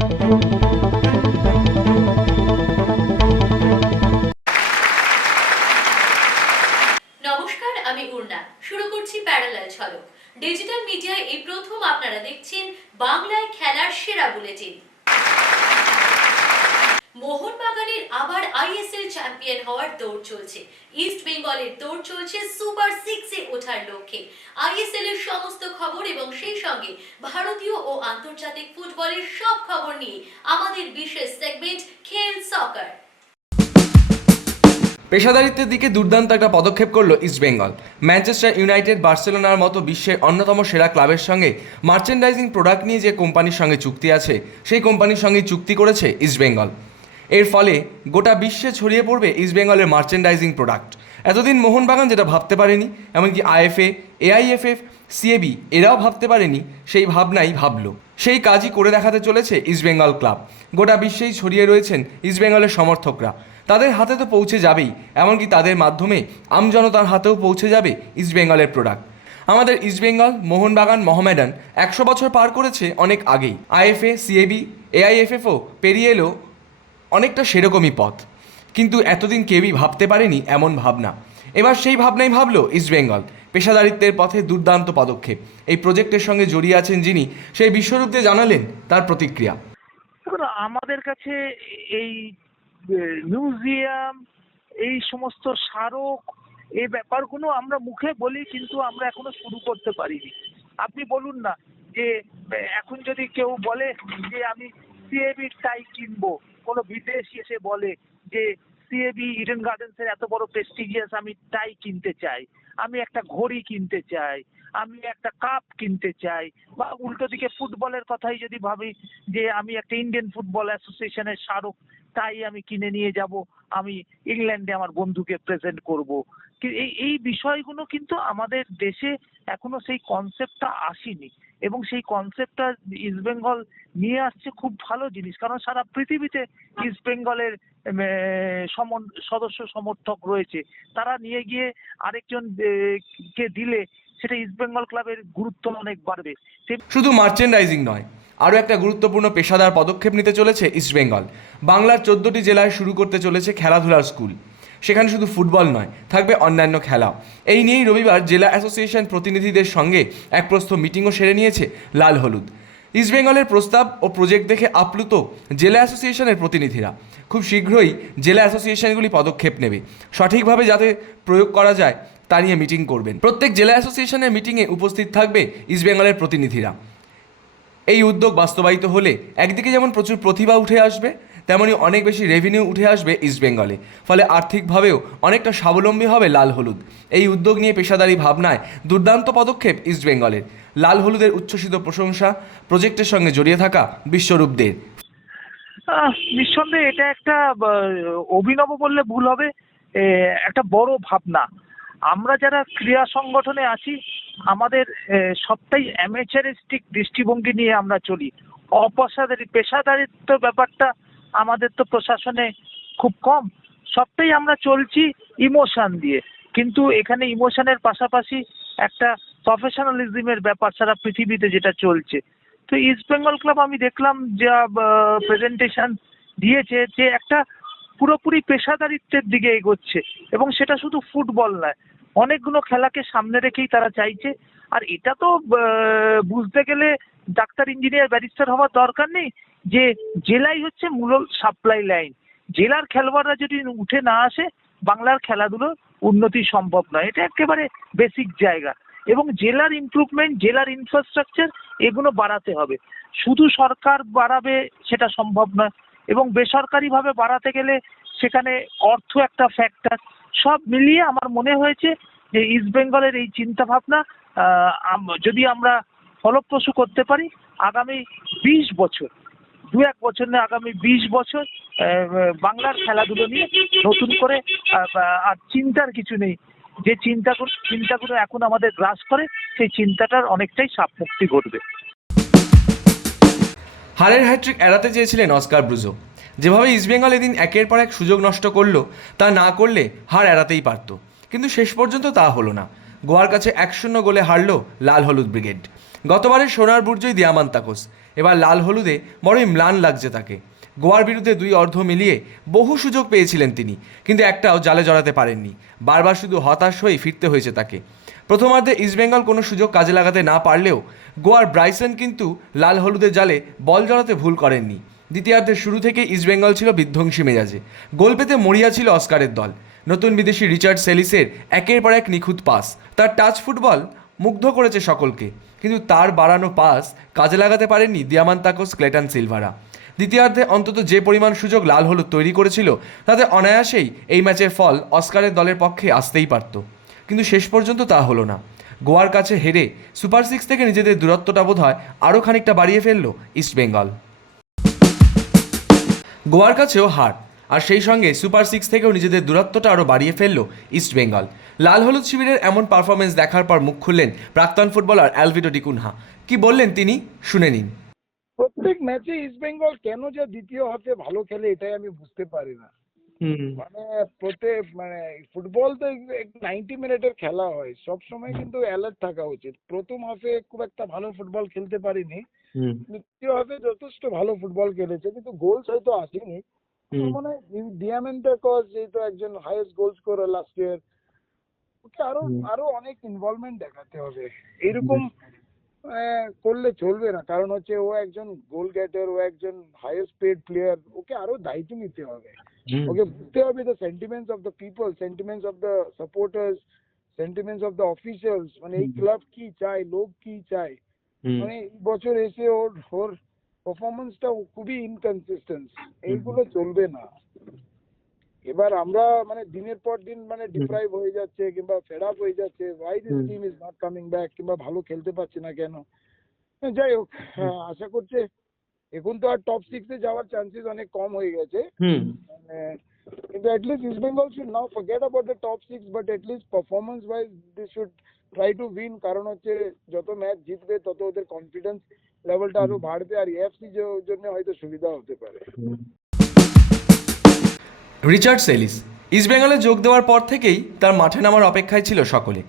নমস্কার, আমি উর্না শুরু করছি প্যারালাল ঝলক। ডিজিটাল মিডিয়ায় এই প্রথম আপনারা দেখছেন বাংলায় খেলার সেরা বুলেটিন। মোহনবাগানের আবার আইএসএল চ্যাম্পিয়ন হওয়ার দৌড় চলছে। ইস্ট বেঙ্গলের দৌড় চলছে সুপার সিক্সে ওঠার লক্ষ্যে। আইএসএল এর সমস্ত খবর এবং সেই সঙ্গে ভারতীয় ও আন্তর্জাতিক ফুটবলের সব খবর নিয়ে আমাদের বিশেষ সেগমেন্ট খেল সকার পেশাদারিত্বের দিকে দুর্দান্ত একটা পদক্ষেপ করল ইস্টবেঙ্গল ম্যানচেস্টার ইউনাইটেড, বার্সেলোনার মতো বিশ্বের অন্যতম সেরা ক্লাবের সঙ্গে মার্চেন্ডাইজিং প্রোডাক্ট নিয়ে যে কোম্পানির সঙ্গে চুক্তি আছে, সেই কোম্পানির সঙ্গে চুক্তি করেছে ইস্টবেঙ্গল এর ফলে গোটা বিশ্বে ছড়িয়ে পড়বে ইস্টবেঙ্গলের মার্চেন্ডাইজিং প্রোডাক্ট এতদিন মোহনবাগান যেটা ভাবতে পারেনি, এমনকি আইএফএ, এআইএফএফ, সিএবি, এরাও ভাবতে পারেনি, সেই ভাবনাই ভাবলো। সেই কাজই করে দেখাতে চলেছে ইস্টবেঙ্গল ক্লাব গোটা বিশ্বেই ছড়িয়ে রয়েছেন ইস্টবেঙ্গলের সমর্থকরা। তাদের হাতে তো পৌঁছে যাবেই, এমনকি তাদের মাধ্যমে আমজনতার হাতেও পৌঁছে যাবে ইস্টবেঙ্গলের প্রোডাক্ট আমাদের ইস্টবেঙ্গল মোহনবাগান, মহমেডান একশো বছর পার করেছে অনেক আগেই। আইএফএ, সিএবি, এআইএফএফও পেরিয়ে এলো অনেকটা সেরকমই পথ। কিন্তু এতদিন কেউই ভাবতে পারেনি এমন ভাবনা। এবার সেই ভাবনাই ভাবলো ইস্টবেঙ্গল পেশাদারিত্বের পথে দুর্দান্ত পদক্ষেপ। এই প্রজেক্টের সঙ্গে জড়িয়ে আছেন যিনি, সেই বিশ্বরূপ দিয়ে জানালেন, তার প্রতিক্রিয়া। আমাদের কাছে এই মিউজিয়াম, এই সমস্ত স্মারক, এই ব্যাপারগুলো আমরা মুখে বলি, কিন্তু আমরা এখনও শুরু করতে পারিনি। আপনি বলুন না যে এখন যদি কেউ বলে যে, আমি সিএবি টাই কিনবো কোনো বিদেশি এসে বলে যে সিএবি ইডেন গার্ডেন্স এর এত বড় প্রেস্টিজিয়াস আমি টাই কিনতে চাই। আমি একটা ঘড়ি কিনতে চাই। আমি একটা কাপ কিনতে চাই। বা উল্টো দিকে ফুটবলের কথাই যদি ভাবি যে, আমি একটা ইন্ডিয়ান ফুটবল অ্যাসোসিয়েশনের স্মারক তাই আমি কিনে নিয়ে যাব, আমি ইংল্যান্ডে আমার বন্ধুকে প্রেজেন্ট করব। এই এই বিষয়গুলো কিন্তু আমাদের দেশে এখনও সেই কনসেপ্টটা আসেনি এবং সেই কনসেপ্টটা ইস্ট বেঙ্গল নিয়ে আসছে খুব ভালো জিনিস। কারণ সারা পৃথিবীতে ইস্ট বেঙ্গলের সদস্য সমর্থক রয়েছে। তারা নিয়ে গিয়ে আরেকজন কে দিলে সেটা ইস্ট বেঙ্গল ক্লাবের গুরুত্ব অনেক বাড়বে। শুধু মার্চেন্ডাইজিং নয়, আরও একটা গুরুত্বপূর্ণ পেশাদার পদক্ষেপ নিতে চলেছে ইস্টবেঙ্গল বাংলার চোদ্দোটি জেলায় শুরু করতে চলেছে খেলাধুলার স্কুল সেখানে শুধু ফুটবল নয়, থাকবে অন্যান্য খেলা। এই নিয়েই রবিবার জেলা অ্যাসোসিয়েশন প্রতিনিধিদের সঙ্গে এক প্রস্থ মিটিংও সেরে নিয়েছে লাল হলুদ। ইস্টবেঙ্গলের প্রস্তাব ও প্রজেক্ট দেখে আপ্লুত জেলা অ্যাসোসিয়েশনের প্রতিনিধিরা। খুব শীঘ্রই জেলা অ্যাসোসিয়েশনগুলি পদক্ষেপ নেবে। সঠিকভাবে যাতে প্রয়োগ করা যায় তা নিয়ে মিটিং করবেন। প্রত্যেক জেলা অ্যাসোসিয়েশনের মিটিংয়ে উপস্থিত থাকবে ইস্টবেঙ্গলের প্রতিনিধিরা। এই উদ্যোগ বাস্তবায়িত হলে একদিকে যেমন প্রচুর প্রতিভা উঠে আসবে, তেমনি অনেক বেশি রেভিনিউ উঠে আসবে ইস্টবেঙ্গলে ফলে আর্থিকভাবেও অনেকটা স্বাবলম্বী হবে লাল হলুদ। এই উদ্যোগ নিয়ে পেশাদারি ভাবনায় দুর্দান্ত পদক্ষেপ ইস্টবেঙ্গলের লাল হলুদের উচ্ছ্বসিত প্রশংসা, প্রজেক্টের সঙ্গে জড়িয়ে থাকা বিশ্বরূপদের। নিঃসন্দেহে এটা একটা অভিনব বললে ভুল হবে। একটা বড় ভাবনা। আমরা যারা ক্রীড়া সংগঠনে আছি, আমাদের সবটাই অ্যামেচারিস্টিক দৃষ্টিভঙ্গি নিয়ে আমরা চলি। অপেশাদারি পেশাদারিত্ব ব্যাপারটা আমাদের তো প্রশাসনে খুব কম। সবটাই আমরা চলছি ইমোশন দিয়ে। কিন্তু এখানে ইমোশনের পাশাপাশি একটা প্রফেশনালিজমের ব্যাপার সারা পৃথিবীতে যেটা চলছে। তো ইস্ট বেঙ্গল ক্লাব আমি দেখলাম যা প্রেজেন্টেশন দিয়েছে যে একটা পুরোপুরি পেশাদারিত্বের দিকে এগোচ্ছে। এবং সেটা শুধু ফুটবল নয় অনেকগুলো খেলাকে সামনে রেখেই তারা চাইছে। আর এটা তো বুঝতে গেলে ডাক্তার, ইঞ্জিনিয়ার, ব্যারিস্টার হওয়ার দরকার নেই যে জেলাই হচ্ছে মূল সাপ্লাই লাইন। জেলার খেলোয়াড়রা যদি উঠে না আসে, বাংলার খেলাধুলোর উন্নতি সম্ভব নয়। এটা একেবারে বেসিক জায়গা। এবং জেলার ইমপ্রুভমেন্ট জেলার ইনফ্রাস্ট্রাকচার এগুলো বাড়াতে হবে। শুধু সরকার বাড়াবে সেটা সম্ভব নয়। এবং বেসরকারিভাবে বাড়াতে গেলে সেখানে অর্থ একটা ফ্যাক্টর সব মিলিয়ে আমার মনে হয়েছে যে ইস্ট বেঙ্গলের এই চিন্তা ভাবনা যদি আমরা ফলপ্রসূ করতে পারি, আগামী বিশ বছর, দু এক বছর না, আগামী বিশ বছর বাংলার খেলাধুলো নিয়ে নতুন করে আর চিন্তার কিছু নেই। যে চিন্তাগুলো চিন্তাগুলো এখন আমাদের গ্রাস করে, সেই চিন্তাটার অনেকটাই সাপ মুক্তি ঘটবে। হারের হ্যাট্রিক এড়াতে চেয়েছিলেন অস্কার ব্রুজো। যেভাবে ইস্টবেঙ্গল এদিন একের পর এক সুযোগ নষ্ট করল, তা না করলে হার এড়াতেই পারত। কিন্তু শেষ পর্যন্ত তা হলো না। গোয়ার কাছে এক শূন্য গোলে হারল লাল হলুদ ব্রিগেড। গতবারের সোনার বুর্জই দিয়ামান তাকোস এবার লাল হলুদে বড়ই ম্লান লাগছে তাকে। গোয়ার বিরুদ্ধে দুই অর্ধ মিলিয়ে বহু সুযোগ পেয়েছিলেন তিনি, কিন্তু একটাও জালে জড়াতে পারেননি। বারবার শুধু হতাশ হয়ে ফিরতে হয়েছে তাকে। প্রথমার্ধে ইস্টবেঙ্গল কোনো সুযোগ কাজে লাগাতে না পারলেও গোয়ার ব্রাইসন কিন্তু লাল হলুদের জালে বল জড়াতে ভুল করেননি। দ্বিতীয়ার্ধের শুরু থেকে ইস্টবেঙ্গল ছিল বিধ্বংসী মেজাজে। গোল পেতে মরিয়া ছিল অস্কারের দল। নতুন বিদেশি রিচার্ড সেলিসের একের পর এক নিখুঁত পাস। তার টাচ ফুটবল মুগ্ধ করেছে সকলকে, কিন্তু তার বাড়ানো পাস কাজে লাগাতে পারেননি দিয়ামান্তাকোস ক্লেটন সিলভারা। দ্বিতীয়ার্ধে অন্তত যে পরিমাণ সুযোগ লাল হলুদ তৈরি করেছিল, তাতে অনায়াসেই এই ম্যাচের ফল অস্কারের দলের পক্ষে আসতেই পারত। কিন্তু শেষ পর্যন্ত তা হলো না। গোয়ার কাছে হেরে সুপার সিক্স থেকে নিজেদের দূরত্বটা বোধ হয় আরও খানিকটা বাড়িয়ে ফেলল ইস্টবেঙ্গল গোয়ার কাছেও হার। আর সেই সঙ্গে সুপার সিক্স থেকেও নিজেদের দূরত্বটা আরও বাড়িয়ে ফেলল ইস্টবেঙ্গল লাল হলুদ শিবিরের এমন পারফরমেন্স দেখার পর মুখ খুললেন প্রাক্তন ফুটবলার অ্যালভিডো ডিকুনহা কি বললেন তিনি? শুনে নিন। প্রত্যেক ম্যাচে ইস্টবেঙ্গল কেন যে দ্বিতীয় হাতে ভালো খেলে এটাই আমি বুঝতে পারি না। মানে প্রত্যেক মানে ফুটবল তো নাইনটি মিনিটের খেলা হয়। সব সময় কিন্তু অ্যালার্ট থাকা উচিত। প্রথম হাফে খুব একটা ভালো ফুটবল খেলতে পারিনি। দ্বিতীয় হাফে যথেষ্ট ভালো ফুটবল খেলেছে কিন্তু গোলস হয়তো আসেনি। মনে হয় ডিয়ামেন্টাকস যেহেতু একজন highest goal scorer last year okay আরও আরও অনেক ইনভলভমেন্ট দেখাতে হবে। এরকম করলে চলবে না। কারণ হচ্ছে ও একজন গোল গেটার ও একজন হাইয়েস্ট পেড প্লেয়ার ওকে আরও দায়িত্ব নিতে হবে। ওকে বুঝতে হবে the sentiments of the people sentiments of the supporters sentiments of the officials মানে এই ক্লাব কি চায় লোক কি চায় মানে বছর এসে ওর ওর পারফরমেন্সটা খুবই ইনকনসিস্টেন্ট এইগুলো চলবে না এবার আমরা মানে দিনের পর দিন মানে ডিপ্রাইভ হয়ে যাচ্ছে কিংবা ফেড আপ হয়ে যাচ্ছে why this team is not coming back কিংবা ভালো খেলতে পারছে না কেন যাই হোক আশা করছে এখন তো আর টপ সিক্সে যাওয়ার চান্সেস অনেক কম হয়ে গেছে। মানে কিন্তু at least East Bengal should now forget about the top six but at least performance wise they should try to win কারণ হচ্ছে যত ম্যাচ জিতবে তত ওদের কনফিডেন্স লেভেলটা আরও বাড়বে। আর এফসি জন্য হয়তো সুবিধা হতে পারে। রিচার্ড সেলিস ইস্টবেঙ্গলে যোগ দেওয়ার পর থেকেই তার মাঠে নামার অপেক্ষায় ছিল সকলে।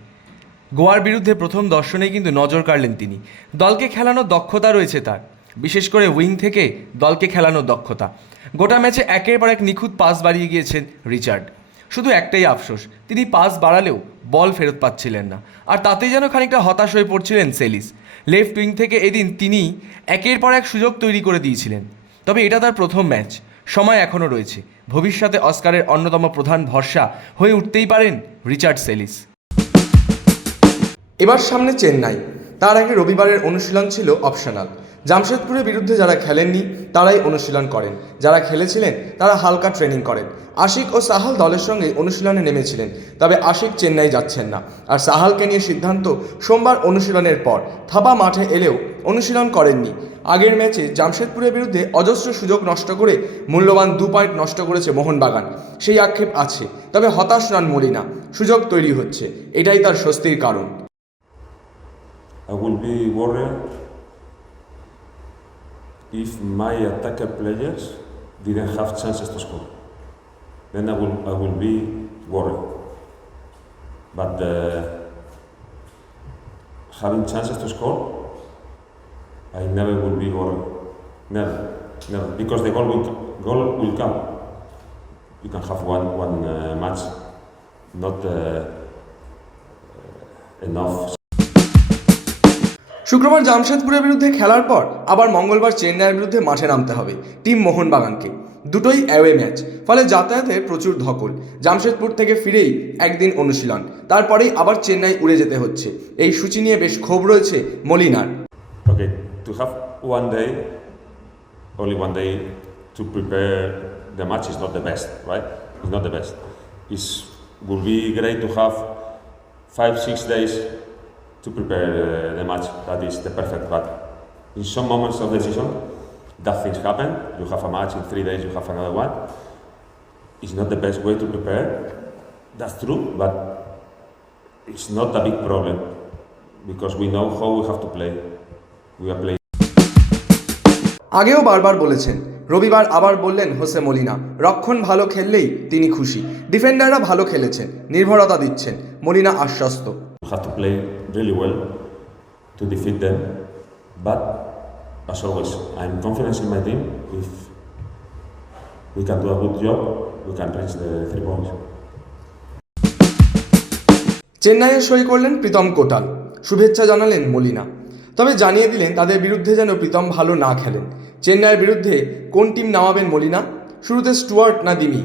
গোয়ার বিরুদ্ধে প্রথম দর্শনেই কিন্তু নজর কাড়লেন তিনি। দলকে খেলানোর দক্ষতা রয়েছে তার। বিশেষ করে উইং থেকে দলকে খেলানোর দক্ষতা। গোটা ম্যাচে একের পর এক নিখুঁত পাস বাড়িয়ে গিয়েছেন রিচার্ড। শুধু একটাই আফসোস, তিনি পাস বাড়ালেও বল ফেরত পাচ্ছিলেন না। আর তাতেই যেন খানিকটা হতাশ হয়ে পড়ছিলেন সেলিস। লেফট উইং থেকে এদিন তিনি একের পর এক সুযোগ তৈরি করে দিয়েছিলেন। তবে এটা তার প্রথম ম্যাচ। সময় এখনও রয়েছে। ভবিষ্যতে অস্কারের অন্যতম প্রধান ভরসা হয়ে উঠতেই পারেন রিচার্ড সেলিস। এবার সামনে চেন্নাই। তার আগে রবিবারের অনুশীলন ছিল অপশনাল। জামশেদপুরের বিরুদ্ধে যারা খেলেননি, তারাই অনুশীলন করেন। যারা খেলেছিলেন, তারা হালকা ট্রেনিং করেন। আশিক ও সাহাল দলের সঙ্গে অনুশীলনে নেমেছিলেন, তবে আশিক চেন্নাই যাচ্ছেন না। আর সাহালকে নিয়ে সিদ্ধান্ত সোমবার অনুশীলনের পর, থাবা মাঠে এলেও অনুশীলন করেননি। আগের ম্যাচে জামশেদপুরের বিরুদ্ধে অজস্র সুযোগ নষ্ট করে মূল্যবান দু পয়েন্ট নষ্ট করেছে মোহনবাগান। সেই আক্ষেপ আছে, তবে হতাশ নন মলিনা সুযোগ তৈরি হচ্ছে, এটাই তার স্বস্তির কারণ। I will be worried if my attacker players didn't have chances to score. Then I will, I will be worried. But uh, having chances to score, I never will be worried. Never, never, because the goal will, goal will come. You can have one one uh, match, not uh, enough শুক্রবার জামশেদপুরের বিরুদ্ধে খেলার পর আবার মঙ্গলবার চেন্নাইয়ের বিরুদ্ধে মাঠে নামতে হবে টিম মোহনবাগানকে দুটোই অ্যাওয়ে ম্যাচ ফলে যাতায়াতের প্রচুর ধকল জামশেদপুর থেকে ফিরেই একদিন অনুশীলন তারপরেই আবার চেন্নাই উড়ে যেতে হচ্ছে এই সূচি নিয়ে বেশ ক্ষোভ রয়েছে মলিনার Okay, to have one day, only one day to prepare the match is not the best, right? It's not the best. It would be great to have five, to prepare uh, the match. That is the perfect. But in some moments of the season, that things happen. You have a match in three days. You have another one. It's not the best way to prepare. That's true, but it's not a big problem because we know how we have to play. We are playing. আগেও বারবার বলেছেন রবিবার আবার বললেন Jose Molina রক্ষণ ভালো খেললেই তিনি খুশি ডিফেন্ডাররা ভালো খেলেছেন নির্ভরতা দিচ্ছেন মলিনা আশ্বস্ত have to play really well to defeat them. But as always, I'm confident in my team. If we can do a good job, we can reach the three points. চেন্নাইয়ে সই করলেন প্রীতম কোটাল। শুভেচ্ছা জানালেন মলিনা। তবে জানিয়ে দিলেন তাদের বিরুদ্ধে যেন প্রীতম ভালো না খেলেন। চেন্নাইয়ের বিরুদ্ধে কোন টিম নামাবেন মলিনা? শুরুতে স্টুয়ার্ট না দিমি?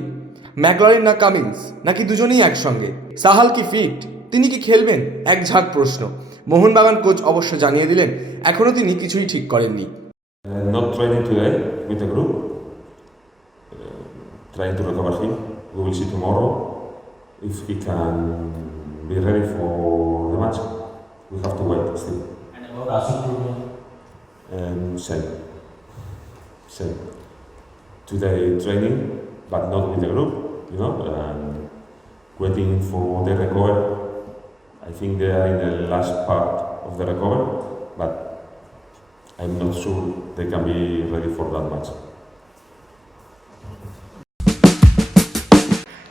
ম্যাকলরিন না কামিন্স? নাকি দুজনেই একসঙ্গে? সাহাল কি ফিট? তিনি কি খেলবেন এক ঝাঁক প্রশ্ন মোহনবাগান কোচ অবশ্য জানিয়ে দিলেন এখনও তিনি কিছুই ঠিক করেননি Uh, not training today with the group. Uh, trying to recover him. We will see tomorrow if he can be ready for the match. We have to wait still. And about Asim Um, same. Same. Today training, but not with the group, you know, and waiting for the recovery. I think they are in the last part of the recovery, but I'm not sure they can be ready for that match.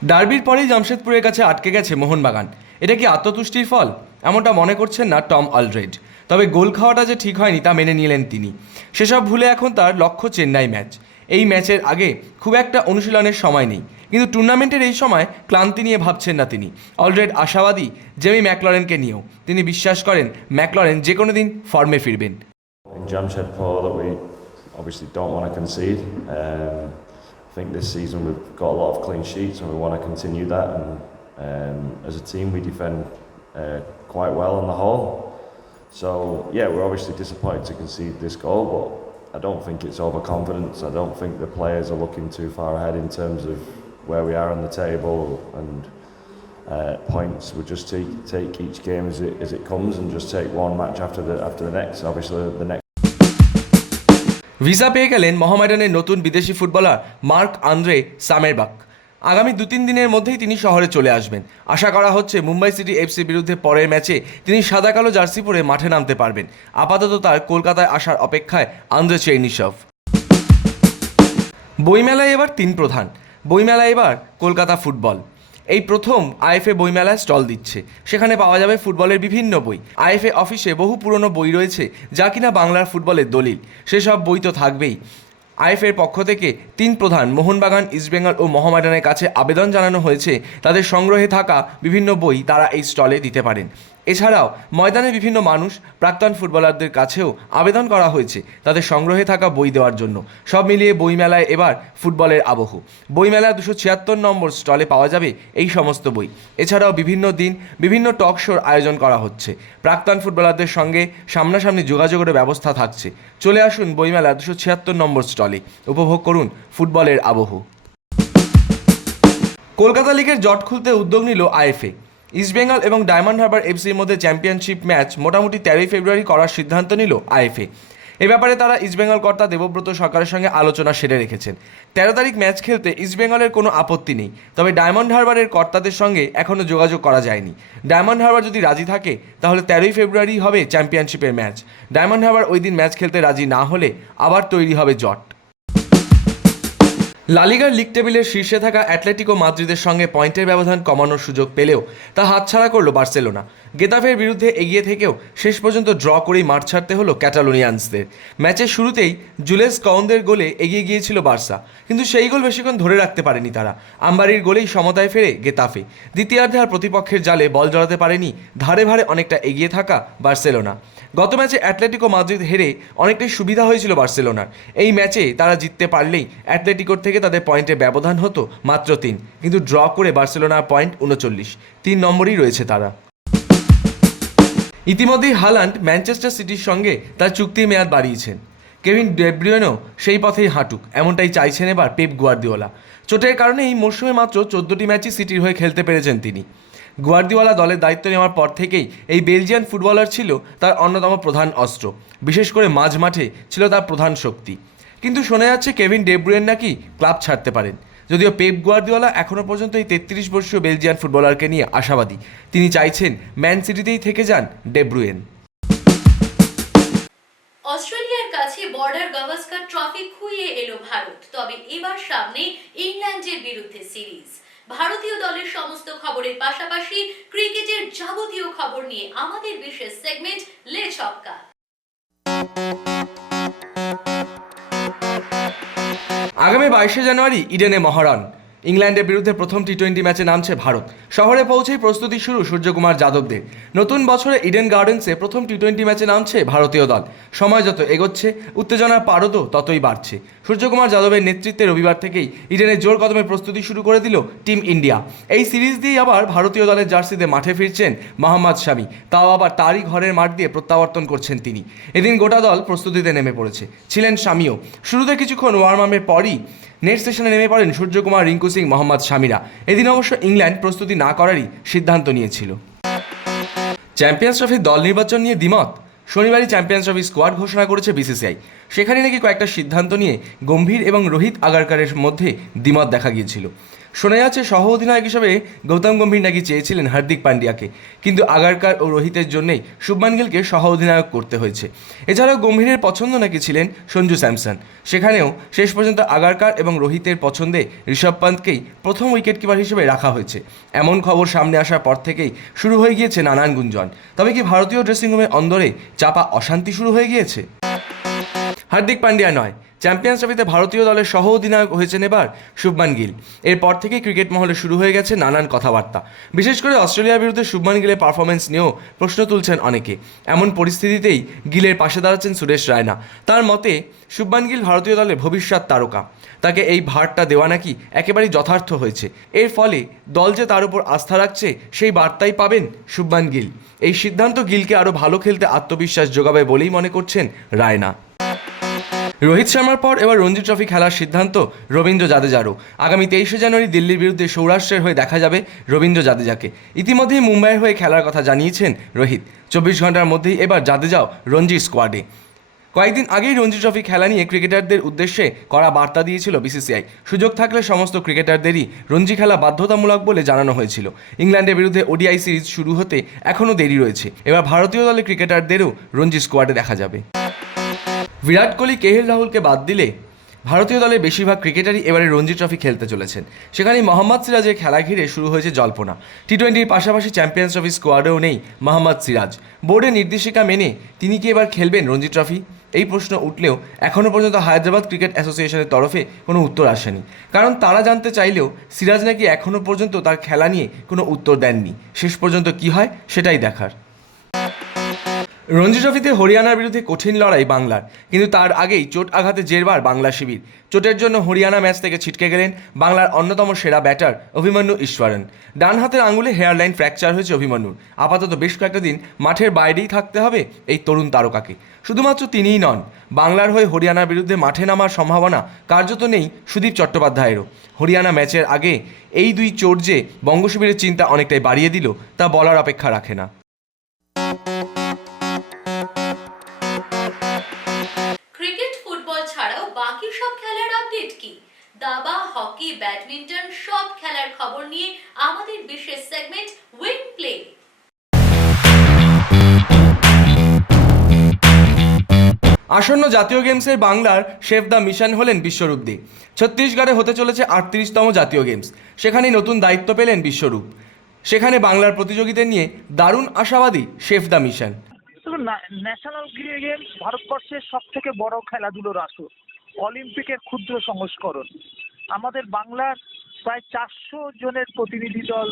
ডার্বির পরেই জামশেদপুরের কাছে আটকে গেছে মোহনবাগান। এটা কি আত্মতুষ্টির ফল? এমনটা মনে করছেন না টম অলরেড তবে গোল খাওয়াটা যে ঠিক হয়নি তা মেনে নিলেন তিনি। সেসব ভুলে এখন তার লক্ষ্য চেন্নাই ম্যাচ। এই ম্যাচের আগে খুব একটা অনুশীলনের সময় নেই। কিন্তু টুর্নামেন্টের এই সময় ক্লান্তি নিয়ে ভাবছেন না তিনি অলরেড আশাবাদী জেমি ম্যাকলরেনকে নিয়েও তিনি বিশ্বাস করেন ম্যাকলরেন যে কোনো দিন ফর্মে ফিরবেন in Jamshedpur that we obviously don't want to concede. Um, I think this season we've got a lot of clean sheets and we want to continue that. And um, as a team, we defend uh, quite well on the whole. So yeah, we're obviously disappointed to concede this goal, but I don't think it's overconfidence. I don't think the players are looking too far ahead in terms of where we are on the table and. Uh, points. We just take take each game as it as it comes, and just take one match after the after the next. Obviously, the next. Visa পেয়ে গেলেন মোহামেডানের নতুন বিদেশি footballer Marc Andre সামেরবাক আগামী দু তিন দিনের মধ্যেই তিনি শহরে চলে আসবেন আশা করা হচ্ছে মুম্বাই সিটি এফসির বিরুদ্ধে পরের ম্যাচে তিনি সাদা কালো জার্সি পরে মাঠে নামতে পারবেন আপাতত তার কলকাতায় আসার অপেক্ষায় আন্দ্রে চেইনিসভ বইমেলায় এবার তিন প্রধান বইমেলায় এবার কলকাতা ফুটবল। এই প্রথম আইএফএ বইমেলায় স্টল দিচ্ছে। সেখানে পাওয়া যাবে ফুটবলের বিভিন্ন বই। আইএফএ অফিসে বহু পুরনো বই রয়েছে যা কিনা বাংলার ফুটবলের দলিল। সেসব বই তো থাকবেই। আইএফের পক্ষ থেকে তিন প্রধান, মোহনবাগান ইস্টবেঙ্গল ও মোহামেডানের কাছে আবেদন জানানো হয়েছে। তাদের সংগ্রহে থাকা বিভিন্ন বই তারা এই স্টলে দিতে পারেন। এছাড়াও, ময়দানে বিভিন্ন মানুষ, প্রাক্তন ফুটবলারদের কাছেও আবেদন করা হয়েছে তাদের সংগ্রহে থাকা বই দেওয়ার জন্য। সব মিলিয়ে বইমেলায় এবার ফুটবলের আবহ। বইমেলায় দুশো ছিয়াত্তর নম্বর স্টলে পাওয়া যাবে এই সমস্ত বই। এছাড়াও বিভিন্ন দিন বিভিন্ন টক শোর আয়োজন করা হচ্ছে। প্রাক্তন ফুটবলারদের সঙ্গে সামনাসামনি যোগাযোগের ব্যবস্থা থাকছে। চলে আসুন বইমেলা দুশো ছিয়াত্তর নম্বর স্টলে। উপভোগ করুন ফুটবলের আবহ। কলকাতা লিগের জট খুলতে উদ্যোগ নিল আইএফএ। ইস্টবেঙ্গল এবং ডায়মন্ড হারবার এফসির মধ্যে চ্যাম্পিয়নশিপ ম্যাচ মোটামুটি তেরোই ফেব্রুয়ারি করার সিদ্ধান্ত নিল আইএফএ। এ ব্যাপারে তারা ইস্টবেঙ্গল কর্তা দেবব্রত সরকারের সঙ্গে আলোচনা সেরে রেখেছেন। তেরো তারিখ ম্যাচ খেলতে ইস্টবেঙ্গলের কোনো আপত্তি নেই, তবে ডায়মন্ড হারবারের কর্তাদের সঙ্গে এখনও যোগাযোগ করা যায়নি। ডায়মন্ড হারবার যদি রাজি থাকে, তাহলে তেরোই ফেব্রুয়ারি হবে চ্যাম্পিয়নশিপের ম্যাচ। ডায়মন্ড হারবার ওই দিন ম্যাচ খেলতে রাজি না হলে আবার তৈরি হবে জট। লালিগার লিগ টেবিলের শীর্ষে থাকা অ্যাটলেটিকো মাদ্রিদের সঙ্গে পয়েন্টের ব্যবধান কমানোর সুযোগ পেলেও তা হাতছাড়া করল বার্সেলোনা। গেতাফের বিরুদ্ধে এগিয়ে থেকেও শেষ পর্যন্ত ড্র করেই মাঠ ছাড়তে হলো ক্যাটালোনিয়ান্সদের। ম্যাচের শুরুতেই জুলেস কাউন্দের গোলে এগিয়ে গিয়েছিল বার্সা, কিন্তু সেই গোল বেশিক্ষণ ধরে রাখতে পারেনি তারা। আম্বারির গোলেই সমতায় ফেরে গেতাফে। দ্বিতীয়ার্ধে আর প্রতিপক্ষের জালে বল জড়াতে পারেনি, ধারে ভারে অনেকটা এগিয়ে থাকা বার্সেলোনা। গত ম্যাচে অ্যাটলেটিকো মাদ্রিদ হেরে অনেকটাই সুবিধা হয়েছিল বার্সেলোনার। এই ম্যাচে তারা জিততে পারলেই অ্যাটলেটিকোর থেকে তাদের পয়েন্টে ব্যবধান হতো মাত্র তিন, কিন্তু ড্র করে বার্সেলোনার পয়েন্ট উনচল্লিশ। তিন নম্বরই রয়েছে তারা। ইতিমধ্যেই হালান্ড ম্যানচেস্টার সিটির সঙ্গে তার চুক্তির মেয়াদ বাড়িয়েছেন। কেভিন ডেব্রিয়নও সেই পথেই হাঁটুক, এমনটাই চাইছেন এবার পেপ গুয়ার্দিওলা। চোটের কারণে এই মরশুমে মাত্র চোদ্দোটি ম্যাচই সিটির হয়ে খেলতে পেরেছেন তিনি। গুয়ার্দিওয়ালা দলের দায়িত্ব নেওয়ার পর থেকেই এই বেলজিয়ান ফুটবলার ছিল তার অন্যতম প্রধান অস্ত্র। বিশেষ করে মাঝ মাঠে ছিল তার প্রধান শক্তি। কিন্তু শোনা যাচ্ছে কেভিন ডেব্রুয়েন নাকি ক্লাব ছাড়তে পারেন। যদিও পেপ গুয়ার্দিওলা এখনও পর্যন্ত এই তেত্রিশ বর্ষীয় বেলজিয়ান ফুটবলারকে নিয়ে আশাবাদী। তিনি চাইছেন ম্যান সিটিতেই থেকে যান ডেব্রুয়েন অস্ট্রেলিয়ার কাছে বর্ডার গাভাস্কার ট্রফি খুইয়ে এলো ভারত, তবে এবার সামনে ইংল্যান্ডের বিরুদ্ধে সিরিজ। ভারতীয় দলের সমস্ত খবরের পাশাপাশি ক্রিকেটের যাবতীয় খবর নিয়ে আমাদের বিশেষ সেগমেন্ট লে ছক্কা। আগামী বাইশে জানুয়ারি ইডেনে মহারণ। ইংল্যান্ডের বিরুদ্ধে প্রথম টি টোয়েন্টি ম্যাচে নামছে ভারত। শহরে পৌঁছেই প্রস্তুতি শুরু সূর্যকুমার যাদবদের। নতুন বছরে ইডেন গার্ডেন্সে প্রথম টি টোয়েন্টি ম্যাচে নামছে ভারতীয় দল। সময় যত এগোচ্ছে, উত্তেজনার পারদও ততই বাড়ছে। সূর্যকুমার যাদবের নেতৃত্বে রবিবার থেকেই ইডেনের জোর কদমে প্রস্তুতি শুরু করে দিল টিম ইন্ডিয়া এই সিরিজ দিয়েই আবার ভারতীয় দলের জার্সিতে মাঠে ফিরছেন মোহাম্মদ শামি। তাও আবার তারই ঘরের মাঠ দিয়ে প্রত্যাবর্তন করছেন তিনি। এদিন গোটা দল প্রস্তুতিতে নেমে পড়েছে। ছিলেন শামিও। শুরুতে কিছুক্ষণ ওয়ার্ম আপের পরই নেট সেশনে নেমে পড়েন সূর্যকুমার, রিঙ্কু সিং, মোহাম্মদ শামিরা। এদিন অবশ্য ইংল্যান্ড প্রস্তুতি না করারই সিদ্ধান্ত নিয়েছিল। চ্যাম্পিয়ন্স ট্রফির দল নির্বাচন নিয়ে দ্বিমত। শনিবারই চ্যাম্পিয়ন্স ট্রফি স্কোয়াড ঘোষণা করেছে বিসিসিআই। সেখানে নাকি কয়েকটা সিদ্ধান্ত নিয়ে গম্ভীর এবং রোহিত আগারকারের মধ্যে দ্বিমত দেখা গিয়েছিল। শোনা যাচ্ছে সহ অধিনায়ক হিসেবে গৌতম গম্ভীর নাকি চেয়েছিলেন হার্দিক পান্ডিয়াকে কিন্তু আগারকার ও রোহিতের জন্যই শুভমান গিলকে সহ অধিনায়ক করতে হয়েছে। এছাড়াও গম্ভীরের পছন্দ নাকি ছিলেন সঞ্জু স্যামসন। সেখানেও শেষ পর্যন্ত আগারকার এবং রোহিতের পছন্দে ঋষভ পান্তকেই প্রথম উইকেট কিপার হিসেবে রাখা হয়েছে। এমন খবর সামনে আসার পর থেকেই শুরু হয়ে গিয়েছে নানান গুঞ্জন। তবে কি ভারতীয় ড্রেসিং রুমের অন্দরে চাপা অশান্তি শুরু হয়ে গিয়েছে? হার্দিক পান্ডিয়া নয়। চ্যাম্পিয়ন্স ট্রফিতে ভারতীয় দলের সহ অধিনায়ক হয়েছেন এবার শুভমান গিল। এরপর থেকেই ক্রিকেট মহলে শুরু হয়ে গেছে নানান কথাবার্তা। বিশেষ করে অস্ট্রেলিয়ার বিরুদ্ধে শুভমান গিলের পারফরমেন্স নিয়েও প্রশ্ন তুলছেন অনেকে। এমন পরিস্থিতিতেই গিলের পাশে দাঁড়াচ্ছেন সুরেশ রায়না। তার মতে, শুভমান গিল ভারতীয় দলের ভবিষ্যৎ তারকা। তাকে এই ভারটা দেওয়া নাকি একেবারেই যথার্থ হয়েছে। এর ফলে দল যে তার উপর আস্থা রাখছে, সেই বার্তাই পাবেন শুভমান গিল। এই সিদ্ধান্ত গিলকে আরও ভালো খেলতে আত্মবিশ্বাস যোগাবে বলেই মনে করছেন রায়না। রোহিত শর্মার পর এবার রঞ্জি ট্রফি খেলার সিদ্ধান্ত রবীন্দ্র জাদেজারও। আগামী তেইশে জানুয়ারি দিল্লির বিরুদ্ধে সৌরাষ্ট্রের হয়ে দেখা যাবে রবীন্দ্র জাদেজাকে। ইতিমধ্যেই মুম্বাইয়ের হয়ে খেলার কথা জানিয়েছেন রোহিত। চব্বিশ ঘণ্টার মধ্যেই এবার জাদেজাও রঞ্জি স্কোয়াডে কয়েকদিন আগেই রঞ্জি ট্রফি খেলা নিয়ে ক্রিকেটারদের উদ্দেশ্যে করা বার্তা দিয়েছিল বিসিসিআই। সুযোগ থাকলে সমস্ত ক্রিকেটারদেরই রঞ্জি খেলা বাধ্যতামূলক বলে জানানো হয়েছিল। ইংল্যান্ডের বিরুদ্ধে ওডিআই সিরিজ শুরু হতে এখনও দেরি রয়েছে। এবার ভারতীয় দলের ক্রিকেটারদেরও রঞ্জি স্কোয়াডে দেখা যাবে। বিরাট কোহলি কেএল রাহুলকে বাদ দিলে ভারতীয় দলের বেশিরভাগ ক্রিকেটারই এবারে রঞ্জি ট্রফি খেলতে চলেছেন। সেখানে মোহাম্মদ সিরাজের খেলা ঘিরে শুরু হয়েছে জল্পনা। টি টোয়েন্টির পাশাপাশি চ্যাম্পিয়ন্স ট্রফি স্কোয়াডেও নেই মোহাম্মদ সিরাজ। বোর্ডের নির্দেশিকা মেনে তিনি কি এবার খেলবেন রঞ্জি ট্রফি? এই প্রশ্ন উঠলেও এখনও পর্যন্ত হায়দ্রাবাদ ক্রিকেট অ্যাসোসিয়েশনের তরফে কোনো উত্তর আসেনি। কারণ তারা জানতে চাইলেও সিরাজ নাকি এখনও পর্যন্ত তার খেলা নিয়ে কোনো উত্তর দেননি। শেষ পর্যন্ত কি হয় সেটাই দেখার। রঞ্জি ট্রফিতে হরিয়ানার বিরুদ্ধে কঠিন লড়াই বাংলার। কিন্তু তার আগেই চোট আঘাতে জেরবার বাংলা শিবির। চোটের জন্য হরিয়ানা ম্যাচ থেকে ছিটকে গেলেন বাংলার অন্যতম সেরা ব্যাটার অভিমন্যু ঈশ্বরন। ডান হাতের আঙুলে হেয়ার লাইন ফ্র্যাকচার হয়েছে অভিমন্যুর। আপাতত বেশ কয়েকটা দিন মাঠের বাইরেই থাকতে হবে এই তরুণ তারকাকে। শুধুমাত্র তিনিই নন, বাংলার হয়ে হরিয়ানার বিরুদ্ধে মাঠে নামার সম্ভাবনা কার্যত নেই সুদীপ চট্টোপাধ্যায়েরও। হরিয়ানা ম্যাচের আগে এই দুই চোট যে বঙ্গশিবিরের চিন্তা অনেকটাই বাড়িয়ে দিল, তা বলার অপেক্ষা রাখে না। হকি ব্যাডমিন্টন সব খেলার খবর নিয়ে আমাদের বিশেষ সেগমেন্ট উইং প্লে আসন্ন জাতীয় গেমসের বাংলার শেফ দ্য মিশন হলেন বিশ্বরূপ দে ছত্তিশগড়ে হতে চলেছে আটত্রিশতম জাতীয় গেমস। সেখানেই নতুন দায়িত্ব পেলেন বিশ্বরূপ। সেখানে বাংলার প্রতিযোগীদের নিয়ে দারুণ আশাবাদী chef de mission national games ভারতবর্ষের সব থেকে বড় খেলাধুলোর আসর। অলিম্পিকের ক্ষুদ্র সংস্করণ। আমাদের বাংলার প্রায় চারশো জনের প্রতিনিধি দল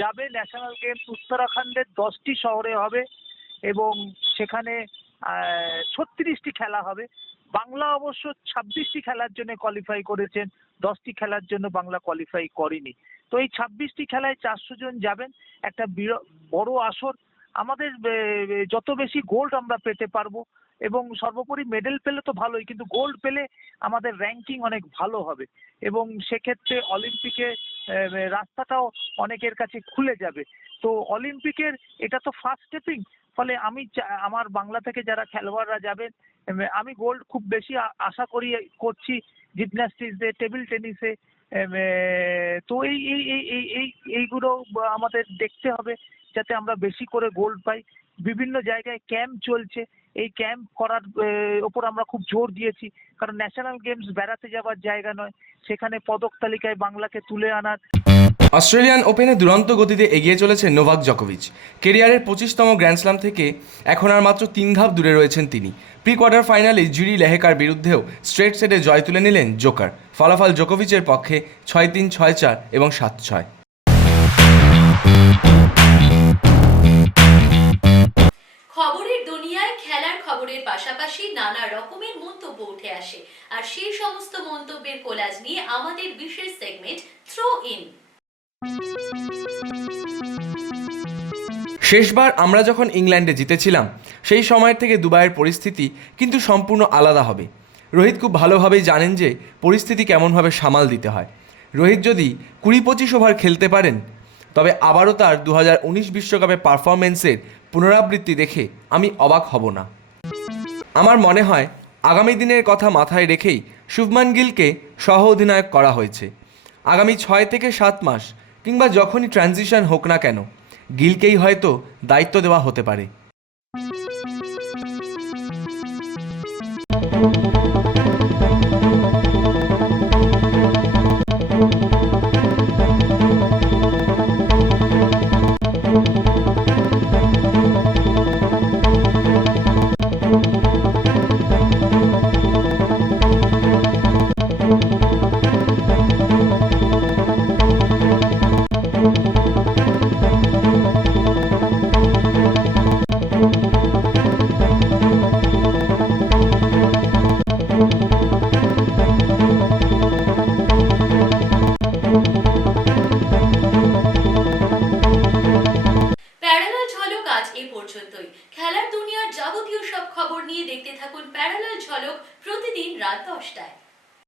যাবে। ন্যাশনাল গেমস উত্তরাখণ্ডের দশটি শহরে হবে এবং সেখানে ছত্রিশটি খেলা হবে। বাংলা অবশ্য ছাব্বিশটি খেলার জন্য কোয়ালিফাই করেছেন, দশটি খেলার জন্য বাংলা কোয়ালিফাই করেনি। তো এই ছাব্বিশটি খেলায় চারশো জন যাবেন, একটা বড় আসর। আমাদের যত বেশি গোল্ড আমরা পেতে পারব এবং সর্বোপরি মেডেল পেলে তো ভালোই, কিন্তু গোল্ড পেলে আমাদের র্যাঙ্কিং অনেক ভালো হবে। এবং সেক্ষেত্রে অলিম্পিকে রাস্তাটাও অনেকের কাছে খুলে যাবে। তো অলিম্পিকের এটা তো ফার্স্ট স্টেপিং ফলে আমি আমার বাংলা থেকে যারা খেলোয়াড়রা যাবেন আমি গোল্ড খুব বেশি আশা করি, করছি জিমন্যাস্টিক্সে টেবিল টেনিসে তো এই এই এই এইগুলো আমাদের দেখতে হবে, যাতে আমরা বেশি করে গোল্ড পাই। বিভিন্ন জায়গায় ক্যাম্প চলছে। এই ক্যাম্প করার ওপর আমরা খুব জোর দিয়েছি। কারণ ন্যাশনাল গেমস বেড়াতে যাওয়ার জায়গা নয়। সেখানে পদক তালিকায় বাংলাকে তুলে আনার। অস্ট্রেলিয়ান ওপেনে দুরন্ত গতিতে এগিয়ে চলেছে নোভাক জকোভিচ। কেরিয়ারের পঁচিশতম গ্র্যান্ডস্লাম থেকে এখন আর মাত্র তিন ধাপ দূরে রয়েছেন তিনি। প্রি কোয়ার্টার ফাইনালে জুরি লেহেকার বিরুদ্ধেও স্ট্রেট সেটে জয় তুলে নিলেন জোকার। ফলাফল জোকোভিচের পক্ষে ছয় তিন, ছয় চার এবং সাত ছয়। নানা রকমের মন্তব্য উঠে আসে। আর সেই সমস্ত মন্তব্যের কোলাজ নিয়ে আমাদের বিশেষ সেগমেন্ট থ্রো ইন শেষবার আমরা যখন ইংল্যান্ডে জিতেছিলাম, সেই সময়ের থেকে দুবাইয়ের পরিস্থিতি কিন্তু সম্পূর্ণ আলাদা হবে। রোহিত খুব ভালোভাবেই জানেন যে পরিস্থিতি কেমনভাবে সামাল দিতে হয়। রোহিত যদি কুড়ি পঁচিশ ওভার খেলতে পারেন, তবে আবারও তার দু বিশ্বকাপে পারফরমেন্সের পুনরাবৃত্তি দেখে আমি অবাক হব না। আমার মনে হয় আগামী দিনের কথা মাথায় রেখেই শুভমান গিলকে সহ অধিনায়ক করা হয়েছে। আগামী ছয় থেকে সাত মাস কিংবা যখনই ট্রানজিশন হোক না কেন, গিলকেই হয়তো দায়িত্ব দেওয়া হতে পারে।